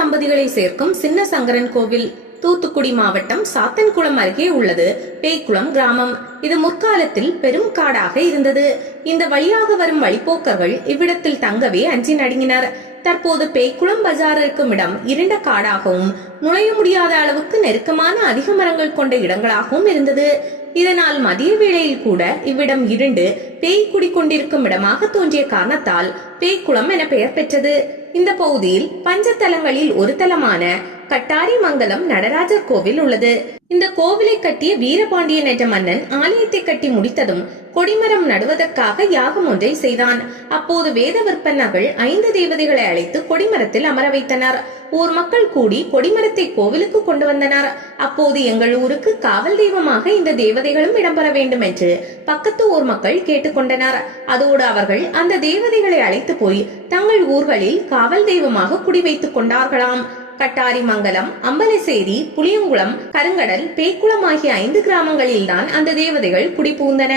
தம்பதிகளை சேர்க்கும் சின்ன சங்கரன் கோவில் தூத்துக்குடி மாவட்டம் சாத்தன்குளம் அருகே உள்ளது பேய்க்குளம் கிராமம். இது முற்காலத்தில் பெரும் காடாக இருந்தது. இந்த வழியாக வரும் வழிப்போக்கர்கள் இவ்விடத்தில் தங்கவே அஞ்சி நடுங்கினர். தற்போது பேய்க்குளம் பஜார் இருக்கும் இடம் இருண்ட காடாகவும் நுழைய முடியாத அளவுக்கு நெருக்கமான அதிக மரங்கள் கொண்ட இடங்களாகவும் இருந்தது. இதனால் மதிய வேளையில் கூட இவ்விடம் இருண்டு பேய் குடிக்கொண்டிருக்கும் இடமாக தோன்றிய காரணத்தால் பேய்க்குளம் என பெயர் பெற்றது. இந்த பகுதியில் பஞ்சத்தலங்களில் ஒரு தலமான கட்டாரிமங்கலம் நடராஜர் கோவில் உள்ளது. இந்த கோவிலை கட்டிய வீரபாண்டியன் என்ற மன்னன் ஆலயத்தை கட்டி முடித்ததும் கொடிமரம் நடுவதற்காக யாகம் ஒன்றை செய்தான். அப்போது வேத நகல் ஐந்து தேவதைகளை அழைத்து கொடிமரத்தில் அமர வைத்தனர். ஊர் மக்கள் கூடி கொடிமரத்தை கோவிலுக்கு கொண்டு வந்தனர். அப்போது எங்கள் ஊருக்கு காவல் தெய்வமாக இந்த தேவதைகளும் இடம்பெற வேண்டும் என்று பக்கத்து ஊர் மக்கள் கேட்டுக்கொண்டனர். அதோடு அவர்கள் அந்த தேவதைகளை அழைத்து போய் தங்கள் ஊர்களில் காவல் தெய்வமாக குடி வைத்துக் கொண்டார்களாம். கட்டாரிமங்கலம் அம்பலசேரி புளியங்குளம் கருங்கடல் பேய்க்குளம் ஆகிய ஐந்து கிராமங்களில்தான் அந்த தேவதைகள் குடிபூந்தன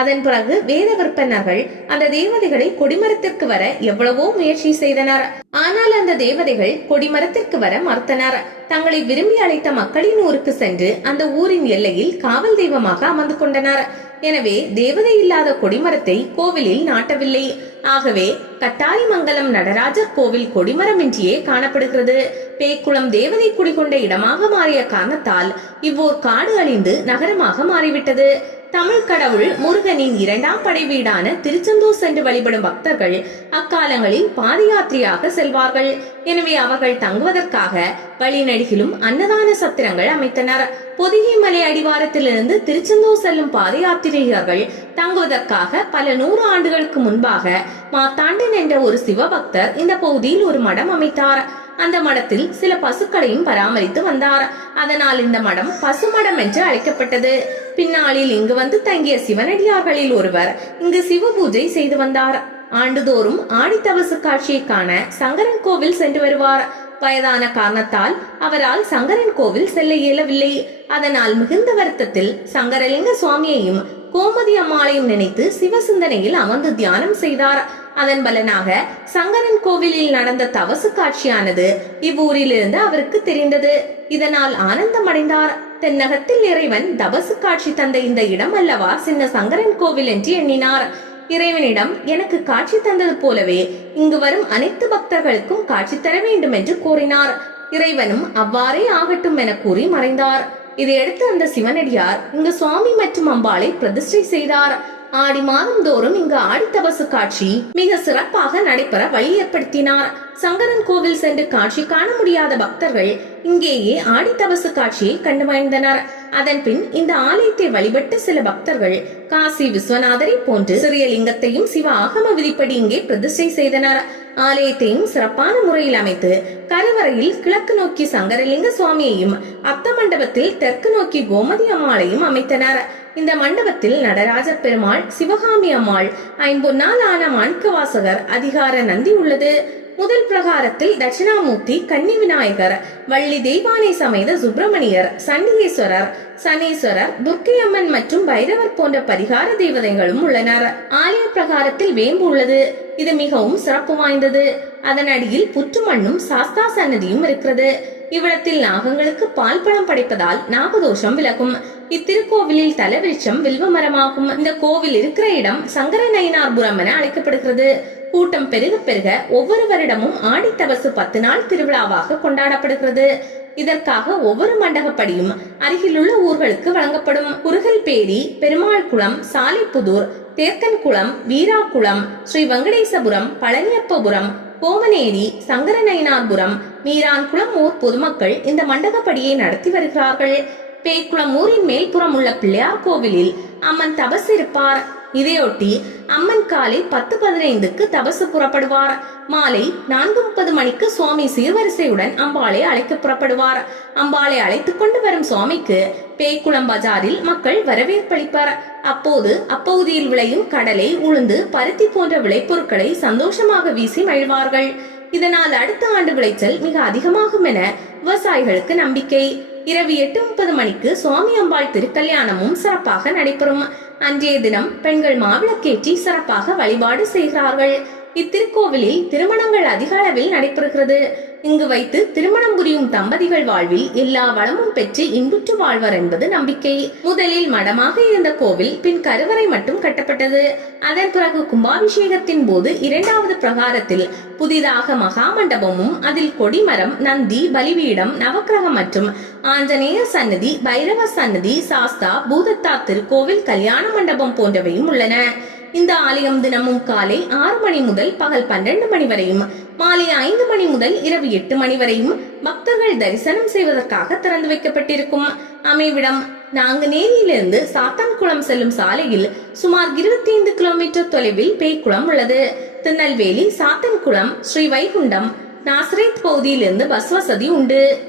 அதன் பிறகு வேத விற்பனர்கள் அந்த தேவதைகளை கொடிமரத்திற்கு வர எவ்வளவோ முயற்சி செய்தனர். ஆனால் அந்த தேவதைகள் கொடிமரத்திற்கு வர மறுத்தனர். தங்களை விரும்பி அழைத்த மக்களின் ஊருக்கு சென்று அந்த ஊரின் எல்லையில் காவல் தெய்வமாக அமர்ந்து கொண்டனர். எனவே தேவதை இல்லாத கொடிமரத்தை கோவிலில் நாட்டவில்லை. ஆகவே கட்டாரிமங்கலம் நடராஜர் கோவில் கொடிமரமின்றியே காணப்படுகிறது. பேக்குளம் தேவதை குடிகொண்ட இடமாக மாறிய காரணத்தால் இவ்வோர் காடு அழிந்து நகரமாக மாறிவிட்டது. தமிழ் கடவுள் முருகனின் இரண்டாம் படை வீடான திருச்செந்தூர் சென்று வழிபடும் பக்தர்கள் அக்காலங்களில் பாதயாத்திரையாக செல்வார்கள். எனவே அவர்கள் தங்குவதற்காக வழிநடிகிலும் அன்னதான சத்திரங்கள் அமைத்தனர். பொதிகை மலை அடிவாரத்திலிருந்து திருச்செந்தூர் செல்லும் பாத யாத்திரிகர்கள் தங்குவதற்காக பல நூறு ஆண்டுகளுக்கு முன்பாக மாத்தாண்டன் என்ற ஒரு சிவபக்தர் இந்த பகுதியில் ஒரு மடம் அமைத்தார். அந்த மடத்தில் சில பசுக்களையும் பராமரித்து வந்தார். அதனால் இந்த மடம் பசுமடம் என்று அழைக்கப்பட்டது. பின்னாளில் இங்கு வந்து தங்கிய சிவனடியார்களில் ஒருவர் இங்கு சிவ பூஜை செய்து வந்தார். ஆண்டுதோறும் ஆடித்தவசு காட்சியை காண சங்கரன் கோவில் சென்று வருவார். வயதான காரணத்தால் அவரால் சங்கரன் கோவில் செல்ல இயலவில்லை. அதனால் மிகுந்த வருத்தத்தில் சங்கரலிங்க சுவாமியையும் கோமதி அம்மாளையும் நினைத்து சிவசிந்தனையில் அமர்ந்து தியானம் செய்தார். அதன் பலனாக சங்கரன் கோவிலில் நடந்த தவசு காட்சியானது இவ்வூரிலிருந்து அவருக்கு தெரிந்தது. இதனால் ஆனந்தமடைந்தார். தென்னகத்தில் இறைவன் தபசு காட்சி தந்த இந்த இடம் அல்லவா? சின்ன சங்கரன் கோவில் என்று எண்ணினார். இறைவனிடம் எனக்கு காட்சி தந்தது போலவே இங்கு வரும் அனைத்து பக்தர்களுக்கும் காட்சி தர வேண்டும் என்று கூறினார். இறைவனும் அவ்வாறே ஆகட்டும் என கூறி மறைந்தார். இதையடுத்து அந்த சிவனடியார் இங்கு சுவாமி மற்றும் அம்பாளை பிரதிஷ்டை செய்தார். ஆடி மாதம் தோறும் இங்கு ஆடி தபசு காட்சி மிக சிறப்பாக நடைபெற வழி ஏற்படுத்தினார். சங்கரன் கோவில் சென்று காட்சி காண முடியாத பக்தர்கள் இங்கேயே ஆடி தபசு காட்சியை கண்டு மகிழ்ந்தனர். அதன்பின் இந்த ஆலயத்தை வழிபட்ட சில பக்தர்கள் காசி விஸ்வநாதரை போன்று சிறிய லிங்கத்தையும் சிவ ஆகம விதிப்படி இங்கே பிரதிஷ்டை செய்தனர். ஆலயத்தையும் சிறப்பான முறையில் அமைத்து கருவறையில் கிழக்கு நோக்கி சங்கரலிங்க சுவாமியையும் அத்த மண்டபத்தில் தெற்கு நோக்கி கோமதி அம்மாளையும் அமைத்தனர். இந்த மண்டபத்தில் நடராஜ பெருமாள் சிவகாமி அம்மாள் ஐம்பொன்னால் ஆன மாணிக்கவாசகர் அதிகார நந்தி உள்ளது. முதல் பிரகாரத்தில் தட்சிணாமூர்த்தி கன்னி விநாயகர் வள்ளி தெய்வானை சமைத சுப்பிரமணியர் சண்டிகேஸ்வரர் சனீஸ்வரர் துர்க்கையம்மன் மற்றும் பைரவர் போன்ற பரிகார தேவதைகளும் உள்ளனர். ஆலய பிரகாரத்தில் வேம்பு உள்ளது. இது மிகவும் சிறப்பு வாய்ந்தது. அதன் அடியில் புற்றுமண்ணும் சாஸ்தா சன்னதியும் இருக்கிறது. இவ்விடத்தில் நாகங்களுக்கு பால் பழம் படைப்பதால் நாகதோஷம் விலகும். இத்திருக்கோவிலில் தலைவிருச்சம் வில்வ மரமாகும் இந்த கோவில் இருக்கிற இடம் சங்கர நயினார்புரம் என அழைக்கப்படுகிறது. கூட்டம் பெருக பெருக ஒவ்வொரு வருடமும் ஆடித்தவசு பத்து நாள் திருவிழாவாக கொண்டாடப்படுகிறது. இதற்காக ஒவ்வொரு மண்டகப்படியும் அருகிலுள்ள ஊர்களுக்கு வழங்கப்படும் குருகல்பேரி பெருமாள் குளம் சாலிப்புதூர் தேர்க்கன்குளம் வீராக்குளம் ஸ்ரீ வெங்கடேசபுரம் பழனியப்பபுரம் கோவனேரி சங்கரநயினார்புரம் மீரான்குளம் ஊர் பொதுமக்கள் இந்த மண்டகப்படியை நடத்தி வருகிறார்கள். பேக்குளம் ஊரின் மேல்புறம் உள்ள பிள்ளையார் கோவிலில் அம்மன் தபஸ் இருப்பார் இதையொட்டி அம்மன் காலை பத்து பதினைந்துக்கு தபசு புறப்படுவார். மாலை நான்கு முப்பது மணிக்கு சுவாமி சீர்வரிசையுடன் அம்பாளை அழைக்க புறப்படுவார். அம்பாளை அழைத்துக் கொண்டு வரும் சுவாமிக்கு பேய்க்குளம் பஜாரில் மக்கள் வரவேற்பளிப்பர். அப்போது அப்பகுதியில் விளையும் கடலை உளுந்து பருத்தி போன்ற விளைபொருட்களை சந்தோஷமாக வீசி மகிழ்வார்கள். இதனால் அடுத்த ஆண்டு விளைச்சல் மிக அதிகமாகும் என விவசாயிகளுக்கு நம்பிக்கை. இரவு எட்டு முப்பது மணிக்கு சுவாமி அம்பாள் திருக்கல்யாணமும் சிறப்பாக நடைபெறும். அன்றைய தினம் பெண்கள் மாவிளக்கேற்றி சிறப்பாக வழிபாடு செய்கிறார்கள். இத்திருக்கோவிலில் திருமணங்கள் அதிக அளவில் நடைபெறுகிறது. இங்கு வைத்து திருமணம் புரியும் தம்பதிகள் வாழ்வில் எல்லா வளமும் பெற்று இன்புற்று வாழ்வர் என்பது நம்பிக்கை. முதலில் மடமாக இருந்த கோவில் பின் கருவறை மட்டும் கட்டப்பட்டது. அதன் பிறகு கும்பாபிஷேகத்தின் போது இரண்டாவது பிரகாரத்தில் புதிதாக மகா மண்டபமும் அதில் கொடிமரம் நந்தி பலிபீடம் நவக்கிரகம் மற்றும் ஆஞ்சநேய சன்னதி பைரவ சன்னதி சாஸ்தா பூதத்தா திருக்கோவில் கல்யாண மண்டபம் போன்றவையும் உள்ளன. இந்த ஆலயம் தினமும் காலை ஆறு மணி முதல் பகல் பன்னெண்டு மணி வரையும் மாலை ஐந்து மணி முதல் இரவு எட்டு மணி வரையும் பக்தர்கள் தரிசனம் செய்வதற்காக திறந்து வைக்கப்பட்டிருக்கும். அமைவிடம் நாங்குநேரியிலிருந்து சாத்தான்குளம் செல்லும் சாலையில் சுமார் இருபத்தி ஐந்து கிலோமீட்டர் தொலைவில் பேய்க்குளம் உள்ளது. திருநெல்வேலி சாத்தன்குளம் ஸ்ரீ வைகுண்டம் நாசரேத் பகுதியிலிருந்து பஸ் வசதி உண்டு.